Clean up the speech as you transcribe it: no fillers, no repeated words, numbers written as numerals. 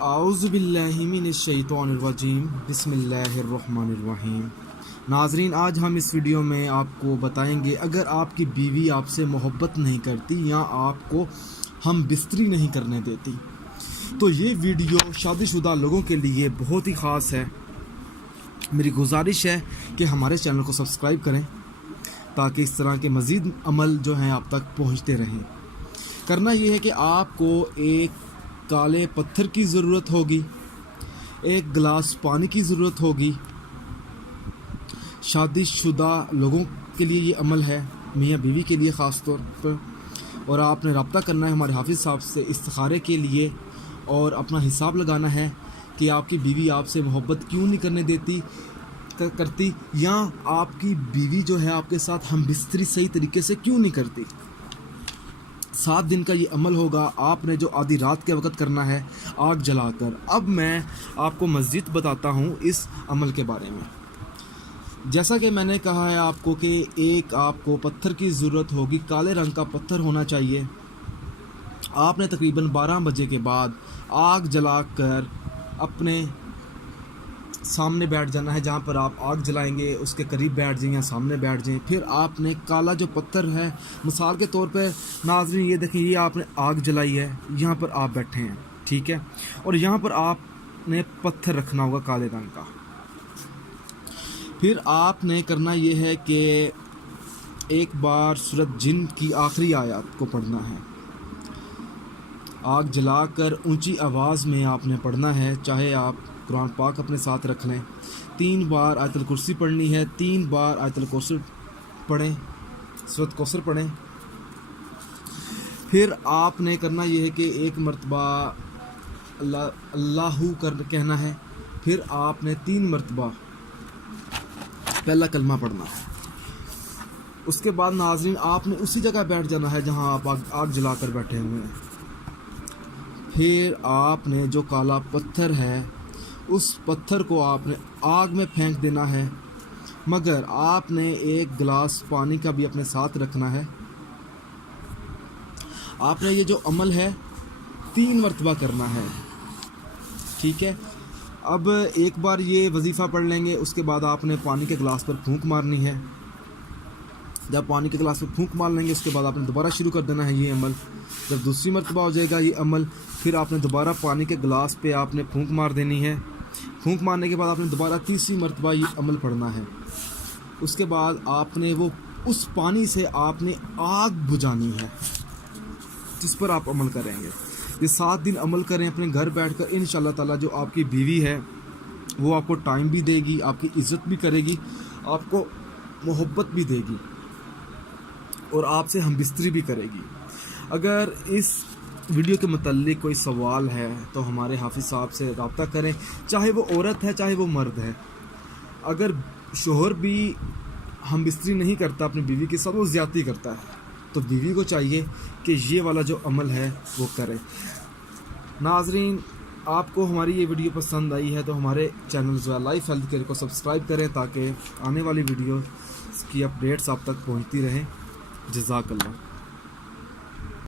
आऊज़ु बिल्लाहि मिनश्शैतानिर्रजीम बिस्मिल्लाहिर्रहमानिर्रहीम। नाज़रीन, आज हम इस वीडियो में आपको बताएंगे अगर आपकी बीवी आपसे मोहब्बत नहीं करती या आपको हम बिस्तरी नहीं करने देती तो ये वीडियो शादीशुदा लोगों के लिए बहुत ही ख़ास है। मेरी गुजारिश है कि हमारे चैनल को सब्सक्राइब करें ताकि इस तरह के मज़ीद अमल जो हैं आप तक पहुंचते रहें। करना ये है कि आपको एक काले पत्थर की ज़रूरत होगी, एक गिलास पानी की ज़रूरत होगी। शादीशुदा लोगों के लिए ये अमल है, मियाँ बीवी के लिए ख़ास तौर पर। और आपने रब्ता करना है हमारे हाफिज़ साहब से इस्तिखारे के लिए और अपना हिसाब लगाना है कि आपकी बीवी आपसे मोहब्बत क्यों नहीं करने करती या आपकी बीवी जो है आपके साथ हम बिस्तरी सही तरीके से क्यों नहीं करती। 7 दिन का ये अमल होगा। आपने जो आधी रात के वक़्त करना है आग जलाकर। अब मैं आपको मज़ीद बताता हूँ इस अमल के बारे में। जैसा कि मैंने कहा है आपको कि एक आपको पत्थर की ज़रूरत होगी, काले रंग का पत्थर होना चाहिए। आपने तकरीबन 12 बजे के बाद आग जलाकर अपने सामने बैठ जाना है। जहाँ पर आप आग जलाएंगे उसके करीब बैठ जाएं या सामने बैठ जाएं। फिर आपने काला जो पत्थर है, मिसाल के तौर पे नाज़रीन ये देखें, ये आपने आग जलाई है, यहाँ पर आप बैठे हैं, ठीक है, और यहाँ पर आपने पत्थर रखना होगा काले रंग का। फिर आपने करना ये है कि एक बार सूरत जिन की आखिरी आयत को पढ़ना है। आग जलाकर ऊंची आवाज़ में आपने पढ़ना है, चाहे आप कुरान पाक अपने साथ रख लें। 3 बार आयतुल कुर्सी पढ़नी है, 3 बार आयतुल कौसर पढ़ें, सूरत कौसर पढ़ें। फिर आपने करना यह है कि एक मरतबा अल्लाहू कहना है। फिर आपने 3 मरतबा पहला कलमा पढ़ना है। उसके बाद नाज़रीन आपने उसी जगह बैठ जाना है जहां आप आग जलाकर बैठे हुए हैं। फिर आपने जो काला पत्थर है उस पत्थर को आपने आग में फेंक देना है, मगर आपने एक गिलास पानी का भी अपने साथ रखना है। आपने ये जो अमल है 3 मरतबा करना है, ठीक है। अब एक बार ये वजीफ़ा पढ़ लेंगे, उसके बाद आपने पानी के गिलास पर फूंक मारनी है। जब पानी के गिलास पर फूंक मार लेंगे उसके बाद आपने दोबारा शुरू कर देना है ये अमल। जब दूसरी मरतबा हो जाएगा ये अमल, फिर आपने दोबारा पानी के गिलास पे आपने फूंक मार देनी है। फूंक मारने के बाद आपने दोबारा तीसरी मरतबा ये अमल पढ़ना है। उसके बाद आपने वो उस पानी से आपने आग बुझानी है जिस पर आप अमल करेंगे। ये 7 दिन अमल करें अपने घर बैठकर। इंशाअल्लाह ताला जो आपकी बीवी है वो आपको टाइम भी देगी, आपकी इज़्ज़त भी करेगी, आपको मोहब्बत भी देगी और आपसे हम बिस्तरी भी करेगी। अगर इस वीडियो के मुताल्लिक कोई सवाल है तो हमारे हाफिज़ साहब से रब्ता करें, चाहे वो औरत है चाहे वो मर्द है। अगर शोहर भी हम बिस्तरी नहीं करता अपनी बीवी के साथ, वो ज़्यादती करता है, तो बीवी को चाहिए कि ये वाला जो अमल है वो करे। नाज़रीन, आपको हमारी ये वीडियो पसंद आई है तो हमारे चैनल जो है लाइफ हेल्थ केयर को सब्सक्राइब करें ताकि आने वाली वीडियो की अपडेट्स आप तक पहुँचती रहें। जज़ाकल्लाह।